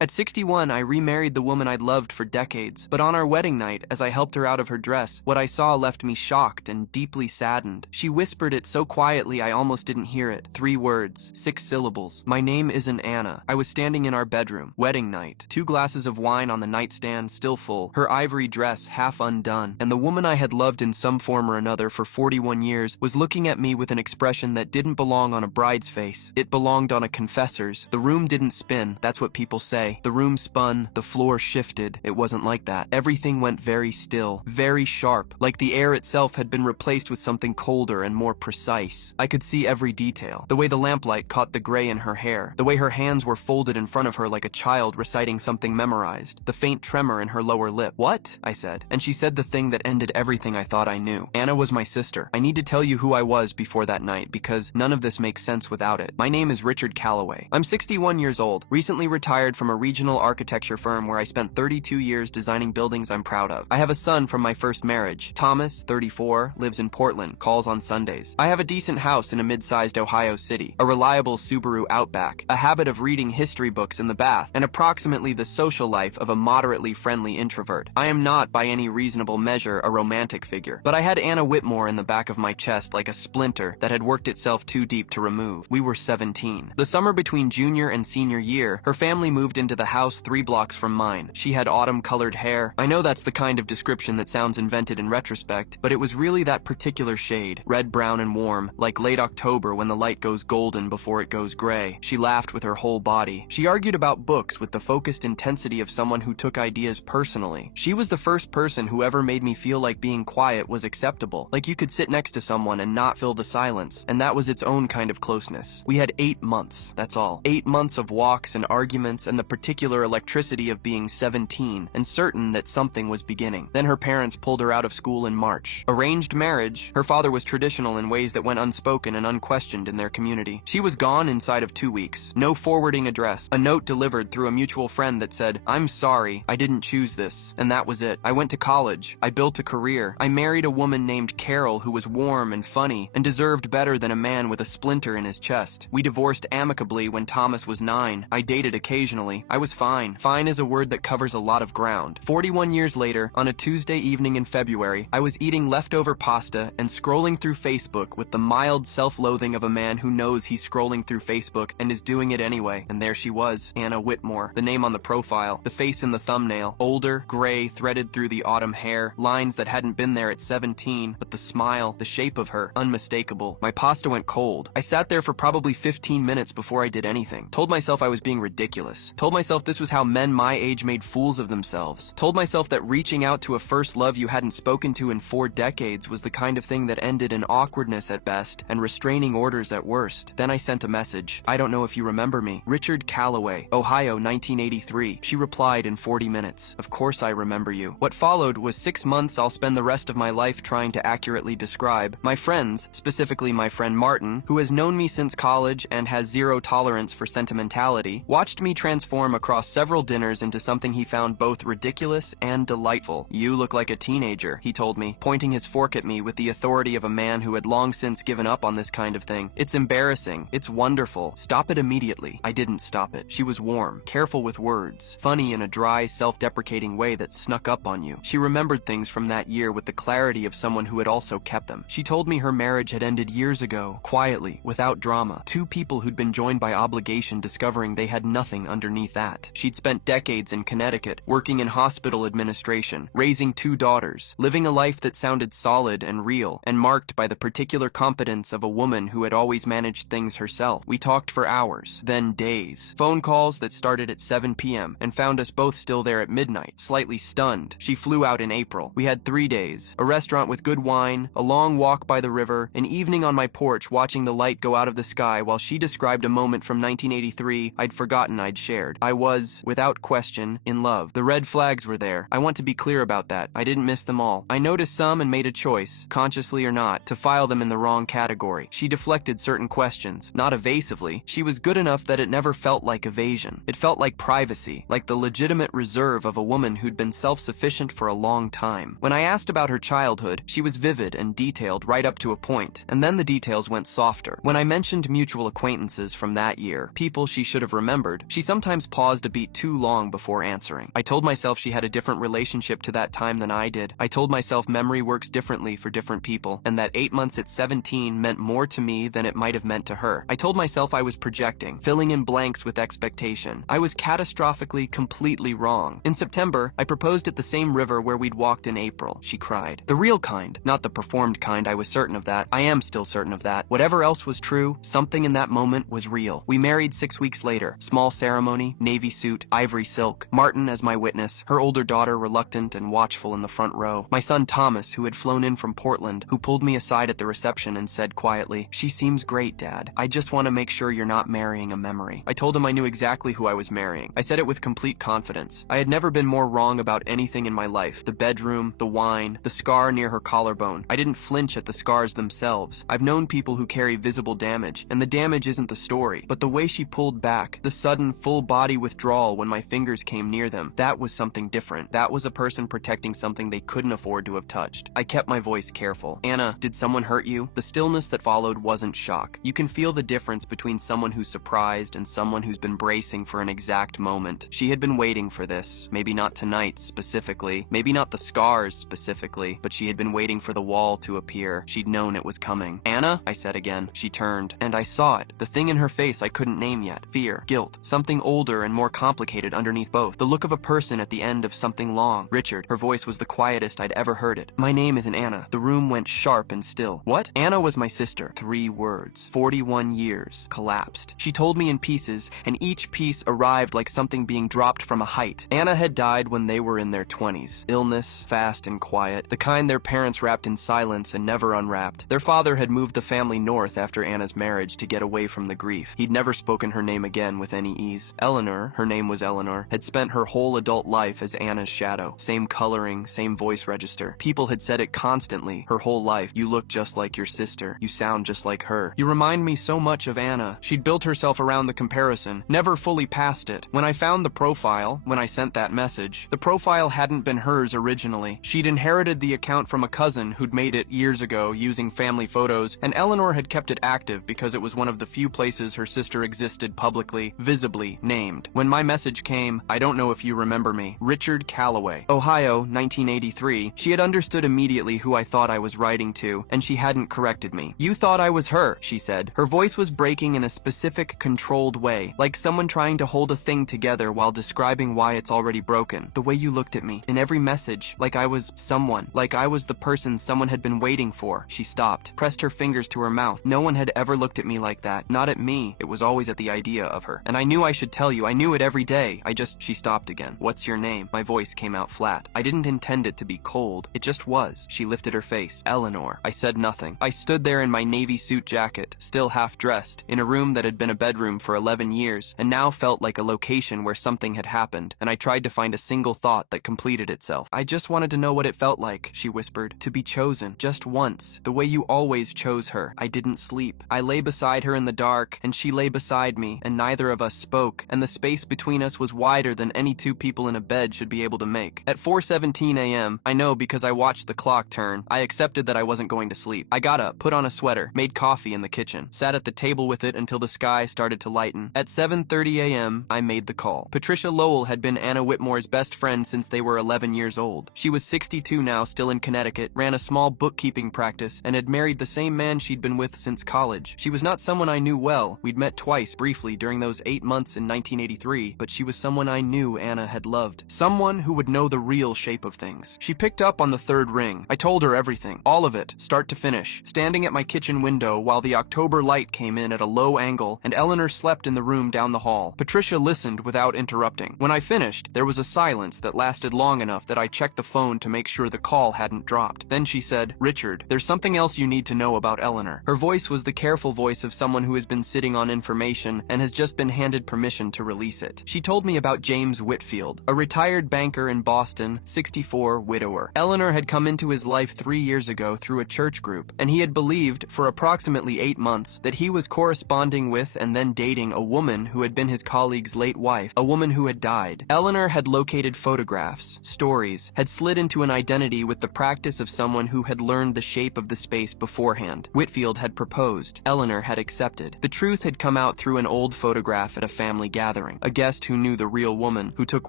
At 61, I remarried the woman I'd loved for decades, but on our wedding night, as I helped her out of her dress, what I saw left me shocked and deeply saddened. She whispered it so quietly I almost didn't hear it. 3 words, 6 syllables. My name isn't Anna. I was standing in our bedroom. Wedding night. 2 glasses of wine on the nightstand, still full. Her ivory dress half undone. And the woman I had loved in some form or another for 41 years was looking at me with an expression that didn't belong on a bride's face. It belonged on a confessor's. The room didn't spin. That's what people say. The room spun, the floor shifted. It wasn't like that. Everything went very still, very sharp, like the air itself had been replaced with something colder and more precise. I could see every detail. The way the lamplight caught the gray in her hair, the way her hands were folded in front of her like a child reciting something memorized, the faint tremor in her lower lip. "What?" I said, and she said the thing that ended everything I thought I knew. Anna was my sister. I need to tell you who I was before that night because none of this makes sense without it. My name is Richard Calloway. I'm 61 years old, recently retired from a regional architecture firm where I spent 32 years designing buildings I'm proud of. I have a son from my first marriage. Thomas, 34, lives in Portland, calls on Sundays. I have a decent house in a mid-sized Ohio city, a reliable Subaru Outback, a habit of reading history books in the bath, and approximately the social life of a moderately friendly introvert. I am not, by any reasonable measure, a romantic figure, but I had Anna Whitmore in the back of my chest like a splinter that had worked itself too deep to remove. We were 17. The summer between junior and senior year, her family moved into the house 3 blocks from mine. She had autumn-colored hair. I know that's the kind of description that sounds invented in retrospect, but it was really that particular shade, red, brown, and warm, like late October when the light goes golden before it goes gray. She laughed with her whole body. She argued about books with the focused intensity of someone who took ideas personally. She was the first person who ever made me feel like being quiet was acceptable, like you could sit next to someone and not fill the silence, and that was its own kind of closeness. We had 8 months, that's all. 8 months of walks and arguments and the particular electricity of being 17 and certain that something was beginning. Then her parents pulled her out of school in March. Arranged marriage. Her father was traditional in ways that went unspoken and unquestioned in their community. She was gone inside of 2 weeks. No forwarding address. A note delivered through a mutual friend that said, "I'm sorry, I didn't choose this." And that was it. I went to college. I built a career. I married a woman named Carol who was warm and funny and deserved better than a man with a splinter in his chest. We divorced amicably when Thomas was 9. I dated occasionally. I was fine. Fine is a word that covers a lot of ground. 41 years later, on a Tuesday evening in February, I was eating leftover pasta and scrolling through Facebook with the mild self-loathing of a man who knows he's scrolling through Facebook and is doing it anyway. And there she was, Anna Whitmore, the name on the profile, the face in the thumbnail, older, gray, threaded through the autumn hair, lines that hadn't been there at 17, but the smile, the shape of her, unmistakable. My pasta went cold. I sat there for probably 15 minutes before I did anything. Told myself I was being ridiculous. Told myself this was how men my age made fools of themselves. Told myself that reaching out to a first love you hadn't spoken to in 4 decades was the kind of thing that ended in awkwardness at best and restraining orders at worst. Then I sent a message. "I don't know if you remember me. Richard Calloway, Ohio, 1983. She replied in 40 minutes. "Of course I remember you." What followed was 6 months I'll spend the rest of my life trying to accurately describe. My friends, specifically my friend Martin, who has known me since college and has zero tolerance for sentimentality, watched me transform across several dinners into something he found both ridiculous and delightful. "You look like a teenager," he told me, pointing his fork at me with the authority of a man who had long since given up on this kind of thing. "It's embarrassing. It's wonderful. Stop it immediately." I didn't stop it. She was warm, careful with words, funny in a dry, self-deprecating way that snuck up on you. She remembered things from that year with the clarity of someone who had also kept them. She told me her marriage had ended years ago, quietly, without drama. 2 people who'd been joined by obligation discovering they had nothing underneath that. She'd spent decades in Connecticut, working in hospital administration, raising 2 daughters, living a life that sounded solid and real, and marked by the particular competence of a woman who had always managed things herself. We talked for hours, then days. Phone calls that started at 7 p.m. and found us both still there at midnight, slightly stunned. She flew out in April. We had 3 days, a restaurant with good wine, a long walk by the river, an evening on my porch watching the light go out of the sky while she described a moment from 1983 I'd forgotten I'd shared. I was, without question, in love. The red flags were there. I want to be clear about that. I didn't miss them all. I noticed some and made a choice, consciously or not, to file them in the wrong category. She deflected certain questions, not evasively. She was good enough that it never felt like evasion. It felt like privacy, like the legitimate reserve of a woman who'd been self-sufficient for a long time. When I asked about her childhood, she was vivid and detailed right up to a point, and then the details went softer. When I mentioned mutual acquaintances from that year, people she should have remembered, she sometimes almost paused a beat too long before answering. I told myself she had a different relationship to that time than I did. I told myself memory works differently for different people, and that 8 months at 17 meant more to me than it might have meant to her. I told myself I was projecting, filling in blanks with expectation. I was catastrophically, completely wrong. In September, I proposed at the same river where we'd walked in April. She cried. The real kind, not the performed kind. I was certain of that. I am still certain of that. Whatever else was true, something in that moment was real. We married 6 weeks later. Small ceremony, navy suit, ivory silk. Martin as my witness, her older daughter reluctant and watchful in the front row. My son Thomas, who had flown in from Portland, who pulled me aside at the reception and said quietly, "She seems great, Dad. I just want to make sure you're not marrying a memory." I told him I knew exactly who I was marrying. I said it with complete confidence. I had never been more wrong about anything in my life. The bedroom, the wine, the scar near her collarbone. I didn't flinch at the scars themselves. I've known people who carry visible damage, and the damage isn't the story, but the way she pulled back, the sudden full-body withdrawal when my fingers came near them, that was something different. That was a person protecting something they couldn't afford to have touched. I kept my voice careful. "Anna, did someone hurt you?" The stillness that followed wasn't shock. You can feel the difference between someone who's surprised and someone who's been bracing for an exact moment. She had been waiting for this. Maybe not tonight specifically, maybe not the scars specifically, but she had been waiting for the wall to appear. She'd known it was coming. "Anna?" I said again. She turned, and I saw it. The thing in her face I couldn't name yet. Fear, guilt, something older and more complicated underneath both. The look of a person at the end of something long. "Richard." Her voice was the quietest I'd ever heard it. "My name isn't Anna." The room went sharp and still. "What?" "Anna was my sister." 3 words. 41 years. Collapsed. She told me in pieces, and each piece arrived like something being dropped from a height. Anna had died when they were in their 20s. Illness, fast and quiet. The kind their parents wrapped in silence and never unwrapped. Their father had moved the family north after Anna's marriage to get away from the grief. He'd never spoken her name again with any ease. Eleanor, her name was Eleanor, had spent her whole adult life as Anna's shadow. Same coloring, same voice register. People had said it constantly, her whole life. "You look just like your sister. You sound just like her. You remind me so much of Anna." She'd built herself around the comparison, never fully past it. When I found the profile, when I sent that message, the profile hadn't been hers originally. She'd inherited the account from a cousin who'd made it years ago using family photos, and Eleanor had kept it active because it was one of the few places her sister existed publicly, visibly named. When my message came, "I don't know if you remember me, Richard Calloway, Ohio, 1983, she had understood immediately who I thought I was writing to, and she hadn't corrected me. "You thought I was her," she said. Her voice was breaking in a specific, controlled way, like someone trying to hold a thing together while describing why it's already broken. "The way you looked at me, in every message, like I was someone, like I was the person someone had been waiting for." She stopped, pressed her fingers to her mouth. "No one had ever looked at me like that. Not at me. It was always at the idea of her. And I knew I should tell you. I knew it every day. She stopped again. "What's your name?" My voice came out flat. I didn't intend it to be cold. It just was. She lifted her face. "Eleanor." I said nothing. I stood there in my navy suit jacket, still half dressed, in a room that had been a bedroom for 11 years, and now felt like a location where something had happened, and I tried to find a single thought that completed itself. "I just wanted to know what it felt like," she whispered. "To be chosen. Just once. The way you always chose her." I didn't sleep. I lay beside her in the dark, and she lay beside me, and neither of us spoke, and the space between us was wider than any 2 people in a bed should be able to make. At 4:17 a.m., I know because I watched the clock turn, I accepted that I wasn't going to sleep. I got up, put on a sweater, made coffee in the kitchen, sat at the table with it until the sky started to lighten. At 7:30 a.m., I made the call. Patricia Lowell had been Anna Whitmore's best friend since they were 11 years old. She was 62 now, still in Connecticut, ran a small bookkeeping practice, and had married the same man she'd been with since college. She was not someone I knew well. We'd met twice briefly during those 8 months in 1983, but she was someone I knew Anna had loved. Someone who would know the real shape of things. She picked up on the 3rd ring. I told her everything. All of it, start to finish. Standing at my kitchen window while the October light came in at a low angle and Eleanor slept in the room down the hall. Patricia listened without interrupting. When I finished, there was a silence that lasted long enough that I checked the phone to make sure the call hadn't dropped. Then she said, "Richard, there's something else you need to know about Eleanor." Her voice was the careful voice of someone who has been sitting on information and has just been handed permission to release it. She told me about James Whitfield, a retired banker in Boston, 64, widower. Eleanor had come into his life 3 years ago through a church group, and he had believed for approximately 8 months that he was corresponding with and then dating a woman who had been his colleague's late wife, a woman who had died. Eleanor had located photographs, stories, had slid into an identity with the practice of someone who had learned the shape of the space beforehand. Whitfield had proposed. Eleanor had accepted. The truth had come out through an old photograph at a family gathering. gathering. A guest who knew the real woman, who took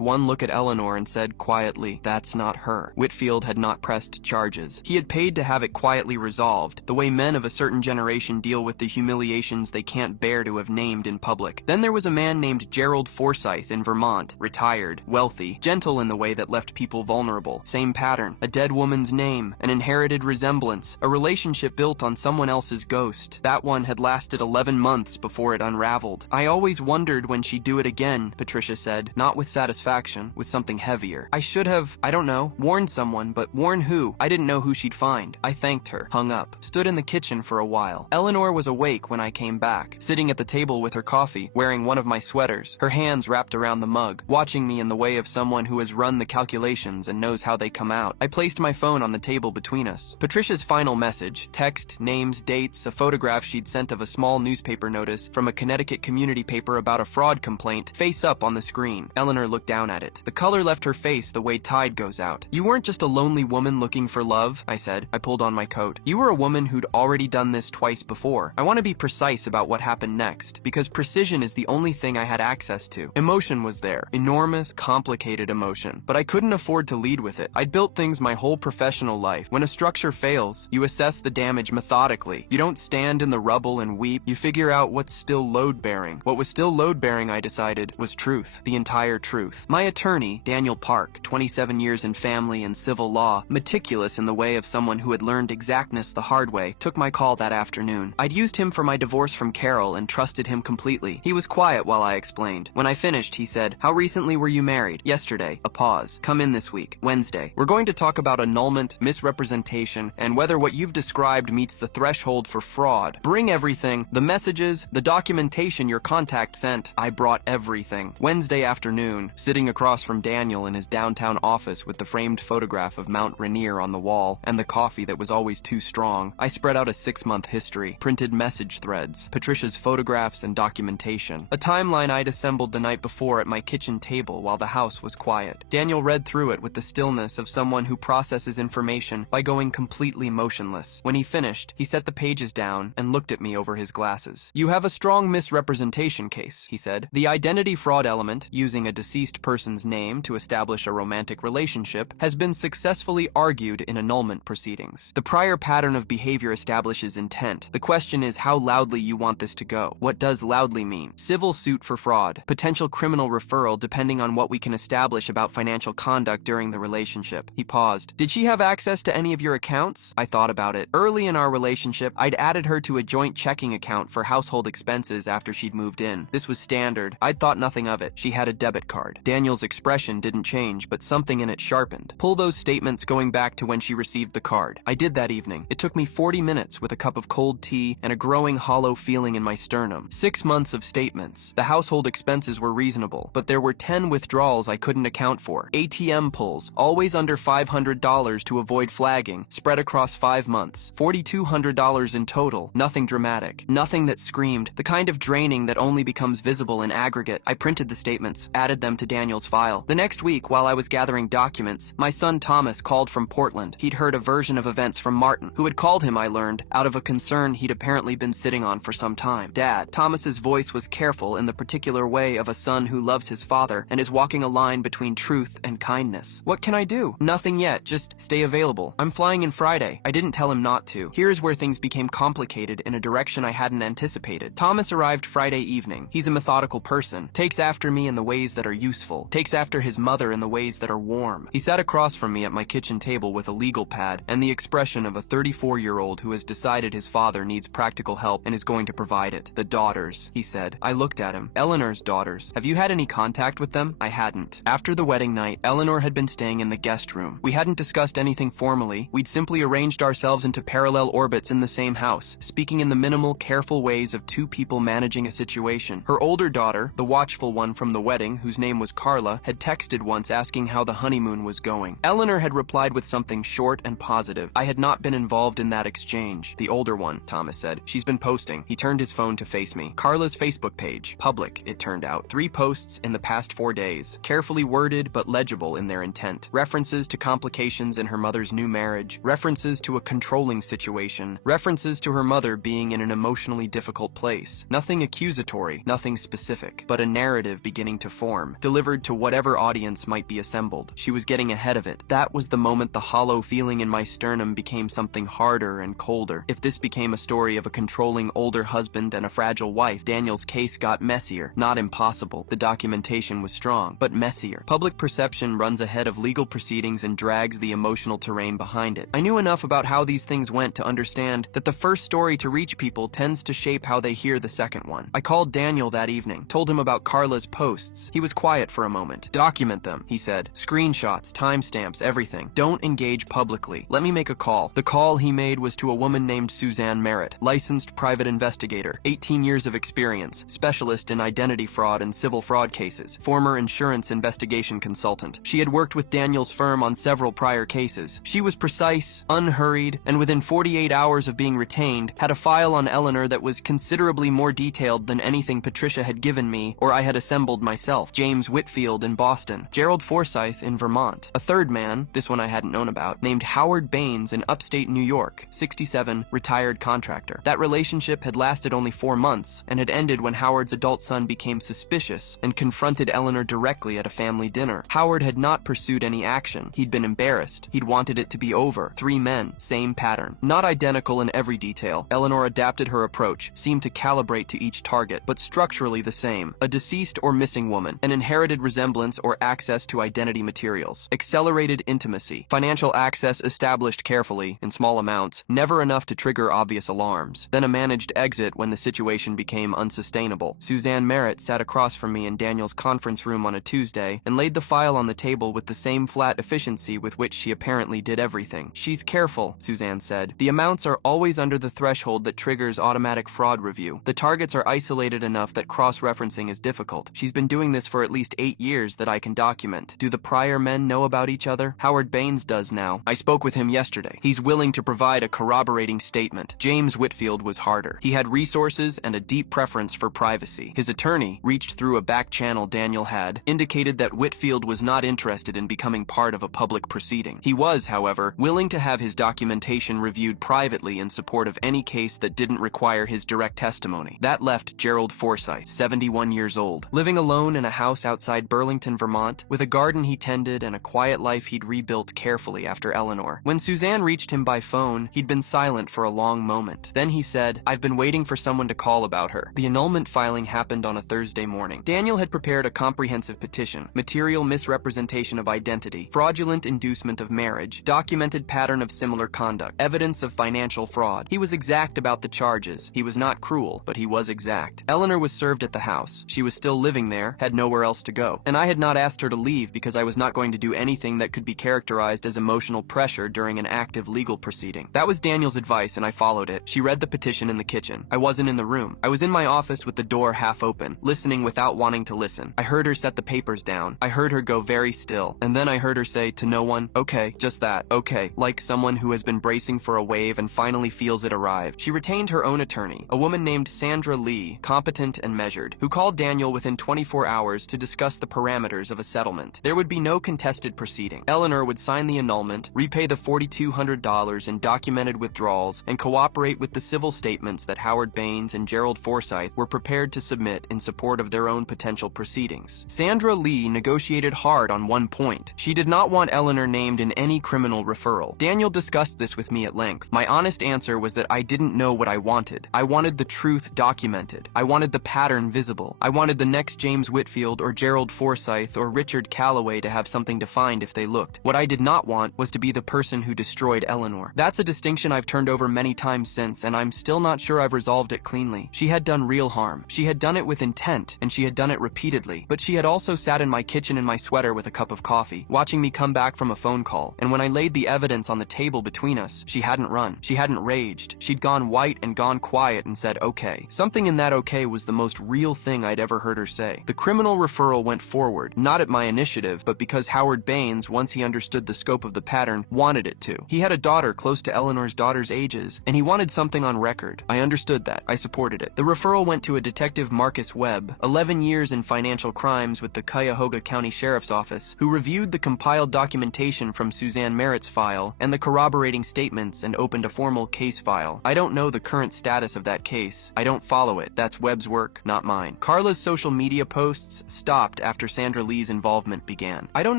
one look at Eleanor and said quietly, "That's not her." Whitfield had not pressed charges. He had paid to have it quietly resolved, the way men of a certain generation deal with the humiliations they can't bear to have named in public. Then there was a man named Gerald Forsyth in Vermont, retired, wealthy, gentle in the way that left people vulnerable. Same pattern, a dead woman's name, an inherited resemblance, a relationship built on someone else's ghost. That one had lasted 11 months before it unraveled. "I always wondered when she'd do it again," Patricia said, not with satisfaction, with something heavier. "I should have, I don't know, warned someone, but warn who? I didn't know who she'd find." I thanked her, hung up, stood in the kitchen for a while. Eleanor was awake when I came back, sitting at the table with her coffee, wearing one of my sweaters, her hands wrapped around the mug, watching me in the way of someone who has run the calculations and knows how they come out. I placed my phone on the table between us. Patricia's final message, text, names, dates, a photograph she'd sent of a small newspaper notice from a Connecticut community paper about a fraud complaint, face up on the screen. Eleanor looked down at it. The color left her face the way tide goes out. "You weren't just a lonely woman looking for love," I said. I pulled on my coat. "You were a woman who'd already done this twice before. I want to be precise about what happened next, because precision is the only thing I had access to. Emotion was there. Enormous, complicated emotion. But I couldn't afford to lead with it. I'd built things my whole professional life. When a structure fails, you assess the damage methodically. You don't stand in the rubble and weep. You figure out what's still load-bearing. What was still load-bearing, I decided, was truth. The entire truth. My attorney, Daniel Park, 27 years in family and civil law, meticulous in the way of someone who had learned exactness the hard way, took my call that afternoon. I'd used him for my divorce from Carol and trusted him completely. He was quiet while I explained. When I finished, he said, "How recently were you married?" "Yesterday." A pause. "Come in this week. Wednesday. We're going to talk about annulment, misrepresentation, and whether what you've described meets the threshold for fraud. Bring everything, the messages, the documentation your contact sent." I brought everything. Wednesday afternoon, sitting across from Daniel in his downtown office with the framed photograph of Mount Rainier on the wall and the coffee that was always too strong, I spread out a 6-month history, printed message threads, Patricia's photographs and documentation, a timeline I'd assembled the night before at my kitchen table while the house was quiet. Daniel read through it with the stillness of someone who processes information by going completely motionless. When he finished, he set the pages down and looked at me over his glasses. "You have a strong misrepresentation case," he said. "The identity fraud element, using a deceased person's name to establish a romantic relationship, has been successfully argued in annulment proceedings. The prior pattern of behavior establishes intent. The question is how loudly you want this to go. What does loudly mean? Civil suit for fraud, potential criminal referral depending on what we can establish about financial conduct during the relationship." He paused. "Did she have access to any of your accounts?" I thought about it. Early in our relationship, I'd added her to a joint checking account for household expenses after she'd moved in. This was standard. I'd thought nothing of it. She had a debit card. Daniel's expression didn't change, but something in it sharpened. "Pull those statements going back to when she received the card." I did that evening. It took me 40 minutes with a cup of cold tea and a growing hollow feeling in my sternum. 6 months of statements. The household expenses were reasonable, but there were 10 withdrawals I couldn't account for. ATM pulls, always under $500 to avoid flagging, spread across 5 months. $4,200 in total. Nothing dramatic. Nothing that screamed. The kind of draining that only becomes visible in aggregate. I printed the statements, added them to Daniel's file. The next week, while I was gathering documents, my son Thomas called from Portland. He'd heard a version of events from Martin, who had called him, I learned, out of a concern he'd apparently been sitting on for some time. "Dad." Thomas's voice was careful in the particular way of a son who loves his father and is walking a line between truth and kindness. "What can I do?" "Nothing yet, just stay available. I'm flying in Friday." I didn't tell him not to. Here's where things became complicated in a direction I hadn't anticipated. Thomas arrived Friday evening. He's a methodical person, takes after me in the ways that are useful, takes after his mother in the ways that are warm. He sat across from me at my kitchen table with a legal pad and the expression of a 34-year-old who has decided his father needs practical help and is going to provide it. "The daughters," he said. I looked at him. "Eleanor's daughters. Have you had any contact with them?" I hadn't. After the wedding night, Eleanor had been staying in the guest room. We hadn't discussed anything formally. We'd simply arranged ourselves into parallel orbits in the same house, speaking in the minimal, careful ways of two people managing a situation. Her older daughter, the watchful one from the wedding, whose name was Carla, had texted once asking how the honeymoon was going. Eleanor had replied with something short and positive. I had not been involved in that exchange. "The older one," Thomas said. "She's been posting." He turned his phone to face me. Carla's Facebook page. Public, it turned out. 3 posts in the past 4 days. Carefully worded but legible in their intent. References to complications in her mother's new marriage. References to a controlling situation. References to her mother being in an emotionally difficult place. Nothing accusatory, nothing specific. dramatic, but a narrative beginning to form, delivered to whatever audience might be assembled. She was getting ahead of it. That was the moment the hollow feeling in my sternum became something harder and colder. If this became a story of a controlling older husband and a fragile wife, Daniel's case got messier. Not impossible. The documentation was strong, but messier. Public perception runs ahead of legal proceedings and drags the emotional terrain behind it. I knew enough about how these things went to understand that the first story to reach people tends to shape how they hear the second one. I called Daniel that evening, told him about Carla's posts. He was quiet for a moment. "Document them," he said. "Screenshots, timestamps, everything. Don't engage publicly. Let me make a call." The call he made was to a woman named Suzanne Merritt, licensed private investigator, 18 years of experience, specialist in identity fraud and civil fraud cases, former insurance investigation consultant. She had worked with Daniel's firm on several prior cases. She was precise, unhurried, and within 48 hours of being retained, had a file on Eleanor that was considerably more detailed than anything Patricia had given me or I had assembled myself. James Whitfield in Boston, Gerald Forsyth in Vermont. A third man, this one I hadn't known about, named Howard Baines in upstate New York, 67, retired contractor. That relationship had lasted only 4 months and had ended when Howard's adult son became suspicious and confronted Eleanor directly at a family dinner. Howard had not pursued any action. He'd been embarrassed. He'd wanted it to be over. 3 men, same pattern. Not identical in every detail. Eleanor adapted her approach, seemed to calibrate to each target, but structurally the same. A deceased or missing woman, an inherited resemblance or access to identity materials, accelerated intimacy, financial access established carefully, in small amounts, never enough to trigger obvious alarms, then a managed exit when the situation became unsustainable. Suzanne Merritt sat across from me in Daniel's conference room on a Tuesday and laid the file on the table with the same flat efficiency with which she apparently did everything. "She's careful," Suzanne said. "The amounts are always under the threshold that triggers automatic fraud review. The targets are isolated enough that cross-referencing is difficult. She's been doing this for at least 8 years that I can document. Do the prior men know about each other? Howard Baines does now. I spoke with him yesterday. He's willing to provide a corroborating statement." James Whitfield was harder. He had resources and a deep preference for privacy. His attorney, reached through a back channel Daniel had, indicated that Whitfield was not interested in becoming part of a public proceeding. He was, however, willing to have his documentation reviewed privately in support of any case that didn't require his direct testimony. That left Gerald Forsyth, 71 years old, living alone in a house outside Burlington, Vermont, with a garden he tended and a quiet life he'd rebuilt carefully after Eleanor. When Suzanne reached him by phone, he'd been silent for a long moment. Then he said, "I've been waiting for someone to call about her." The annulment filing happened on a Thursday morning. Daniel had prepared a comprehensive petition: material misrepresentation of identity, fraudulent inducement of marriage, documented pattern of similar conduct, evidence of financial fraud. He was exact about the charges. He was not cruel, but he was exact. Eleanor was served at the house. She was still living there, had nowhere else to go. And I had not asked her to leave because I was not going to do anything that could be characterized as emotional pressure during an active legal proceeding. That was Daniel's advice, and I followed it. She read the petition in the kitchen. I wasn't in the room. I was in my office with the door half open, listening without wanting to listen. I heard her set the papers down. I heard her go very still. And then I heard her say to no one, "Okay, just that, okay," like someone who has been bracing for a wave and finally feels it arrive. She retained her own attorney, a woman named Sandra Lee, competent and measured, who called Daniel within 24 hours to discuss the parameters of a settlement. There would be no contested proceeding. Eleanor would sign the annulment, repay the $4,200 in documented withdrawals, and cooperate with the civil statements that Howard Baines and Gerald Forsyth were prepared to submit in support of their own potential proceedings. Sandra Lee negotiated hard on one point. She did not want Eleanor named in any criminal referral. Daniel discussed this with me at length. My honest answer was that I didn't know what I wanted. I wanted the truth documented. I wanted the pattern visible. I wanted the next James Whitfield or Gerald Forsyth or Richard Calloway to have something to find if they looked. What I did not want was to be the person who destroyed Eleanor. That's a distinction I've turned over many times since, and I'm still not sure I've resolved it cleanly. She had done real harm. She had done it with intent, and she had done it repeatedly. But she had also sat in my kitchen in my sweater with a cup of coffee, watching me come back from a phone call. And when I laid the evidence on the table between us, she hadn't run. She hadn't raged. She'd gone white and gone quiet and said, "Okay." Something in that okay was the most real thing I'd ever heard her say. The criminal referral went forward, not at my initiative, but because Howard Baines, once he understood the scope of the pattern, wanted it to. He had a daughter close to Eleanor's daughter's ages, and he wanted something on record. I understood that. I supported it. The referral went to a detective, Marcus Webb, 11 years in financial crimes with the Cuyahoga County Sheriff's Office, who reviewed the compiled documentation from Suzanne Merritt's file and the corroborating statements and opened a formal case file. I don't know the current status of that case. I don't follow it. That's Webb's work, not mine. Carla's social media posts stopped after Sandra Lee's involvement began. I don't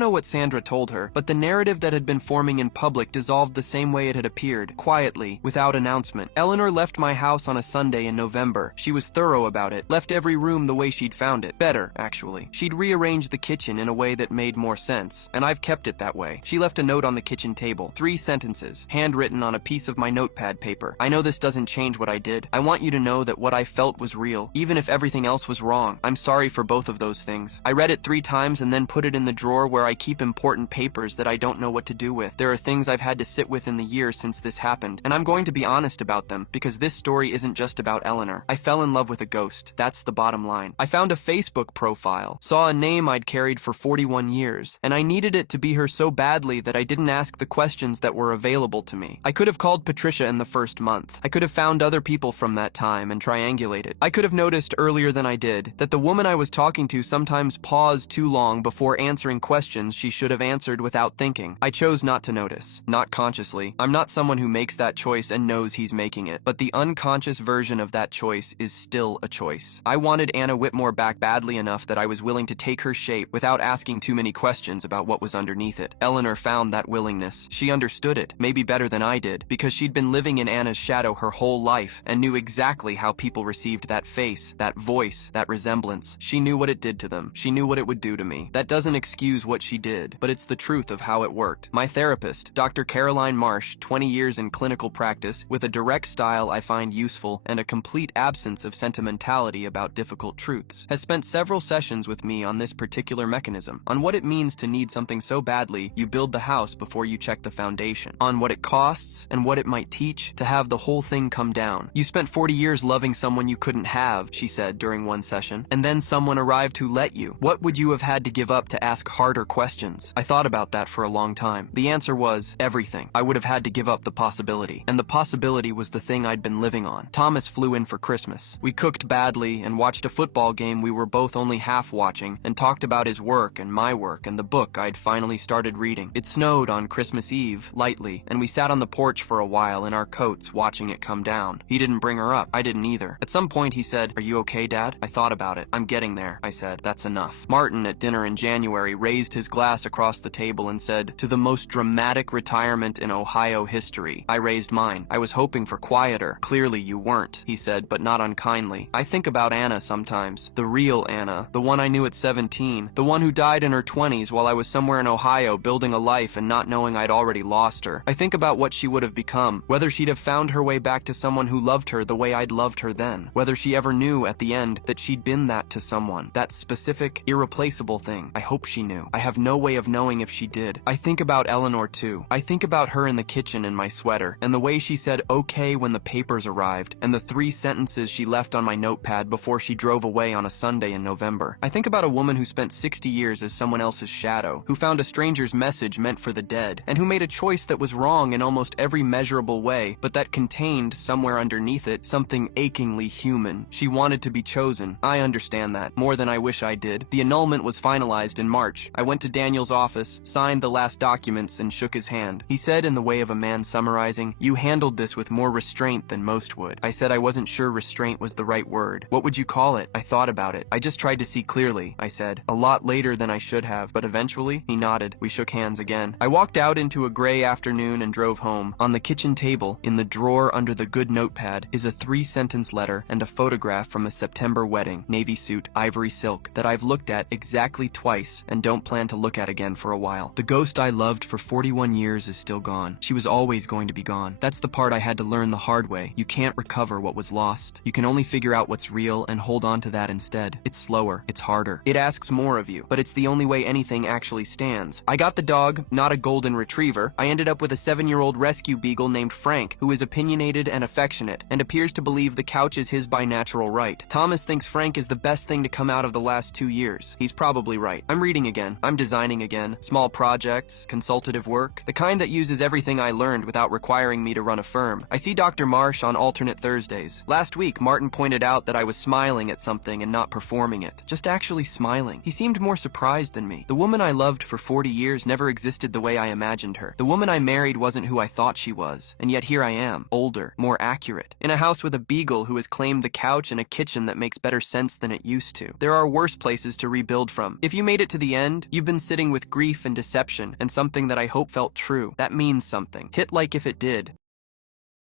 know what Sandra told her, but the narrative that had been forming in public dissolved the same way it had appeared, quietly, without announcement. Eleanor left my house on a Sunday in November. She was thorough about it, left every room the way she'd found it. Better, actually. She'd rearranged the kitchen in a way that made more sense, and I've kept it that way. She left a note on the kitchen table. 3 sentences, handwritten on a piece of my notepad paper. I know this doesn't change what I did. I want you to know that what I felt was real, even if everything else was wrong. I'm sorry for both of those things. I read it 3 times and then put it in the drawer where I keep important papers that I don't know what to do with. There are things I've had to sit with in the years since this happened, and I'm going to be honest about them, because this story isn't just about Eleanor. I fell in love with a ghost. That's the bottom line. I found a Facebook profile, saw a name I'd carried for 41 years, and I needed it to be her so badly that I didn't ask the questions that were available to me. I could have called Patricia in the first month. I could have found other people from that time and triangulated. I could have noticed earlier than I did that the woman I was talking to sometimes paused too long before answering questions she should have answered without thinking. I chose not to notice, not consciously. I'm not someone who makes that choice and knows he's making it, but the unconscious version of that choice is still a choice. I wanted Anna Whitmore back badly enough that I was willing to take her shape without asking too many questions about what was underneath it. Eleanor found that willingness. She understood it, maybe better than I did, because she'd been living in Anna's shadow her whole life and knew exactly how people received that face, that voice, that resemblance. She knew what it did to them. She knew what it would do to me. That doesn't excuse what she did, but it's the truth of how it worked. My therapist, Dr. Caroline Marsh, 20 years in clinical practice, with a direct style I find useful and a complete absence of sentimentality about difficult truths, has spent several sessions with me on this particular mechanism, on what it means to need something so badly you build the house before you check the foundation, on what it costs and what it might teach to have the whole thing come down. You spent 40 years loving someone you couldn't have, she said during one session, and then someone arrived who let you. What would you have had to give up to ask harder questions? I thought about that for a long time. The answer was everything. I would have had to give up the possibility, and the possibility was the thing I'd been living on. Thomas flew in for Christmas. We cooked badly and watched a football game we were both only half watching, and talked about his work and my work and the book I'd finally started reading. It snowed on Christmas Eve, lightly, and we sat on the porch for a while in our coats watching it come down. He didn't bring her up. I didn't either. At some point he said, "Are you okay, Dad?" I thought about it. "I'm getting there," I said. "That's enough." Martin, at dinner in January, raised his glass across the table and said, "To the most dramatic retirement in Ohio history." I raised mine. I was hoping for quieter. "Clearly you weren't," he said, but not unkindly. I think about Anna sometimes. The real Anna. The one I knew at 17. The one who died in her 20s while I was somewhere in Ohio building a life and not knowing I'd already lost her. I think about what she would have become. Whether she'd have found her way back to someone who loved her the way I'd loved her then. Whether she ever knew at the end that she'd been that to someone. That specific, irreplaceable thing. I hope she knew. I have no way of knowing if she did. I think about Eleanor too. I think about her in the kitchen in my sweater, and the way she said okay when the papers arrived, and the 3 sentences she left on my notepad before she drove away on a Sunday in November. I think about a woman who spent 60 years as someone else's shadow, who found a stranger's message meant for the dead, and who made a choice that was wrong in almost every measurable way, but that contained, somewhere underneath it, something achingly human. She wanted to be chosen. I understand that, more than I wish I did. The annulment was finalized in March. I went to Daniel's office, signed the last documents, and shook his hand. He said, in the way of a man summarizing, "You handled this with more restraint than most would." I said I wasn't sure restraint was the right word. "What would you call it?" I thought about it. "I just tried to see clearly," I said. "A lot later than I should have, but eventually," he nodded. We shook hands again. I walked out into a gray afternoon and drove home. On the kitchen table, in the drawer under the good notepad, is a 3-sentence letter and a photograph from a September wedding, navy suit, ivory silk, that I've looked at exactly twice and don't plan to look at again for a while. The ghost I loved for 41 years is still gone. She was always going to be gone. That's the part I had to learn the hard way. You can't recover what was lost. You can only figure out what's real and hold on to that instead. It's slower. It's harder. It asks more of you, but it's the only way anything actually stands. I got the dog, not a golden retriever. I ended up with a 7-year-old rescue beagle named Frank, who is opinionated and affectionate, and appears to believe the couch is his by natural right. Thomas thinks Frank is the best thing to come out of the last 2 years. He's probably right. I'm reading again. I'm designing again. Small projects, consultative work, the kind that uses everything I learned without requiring me to run a firm. I see Dr. Marsh on alternate Thursdays. Last week, Martin pointed out that I was smiling at something and not performing it. Just actually smiling. He seemed more surprised than me. The woman I loved for 40 years never existed the way I imagined her. The woman I married wasn't who I thought she was. And yet here I am, older, more accurate, in a house with a beagle who has claimed the couch and a kitchen that makes better better sense than it used to. There are worse places to rebuild from. If you made it to the end, you've been sitting with grief and deception and something that I hope felt true. That means something. Hit like if it did.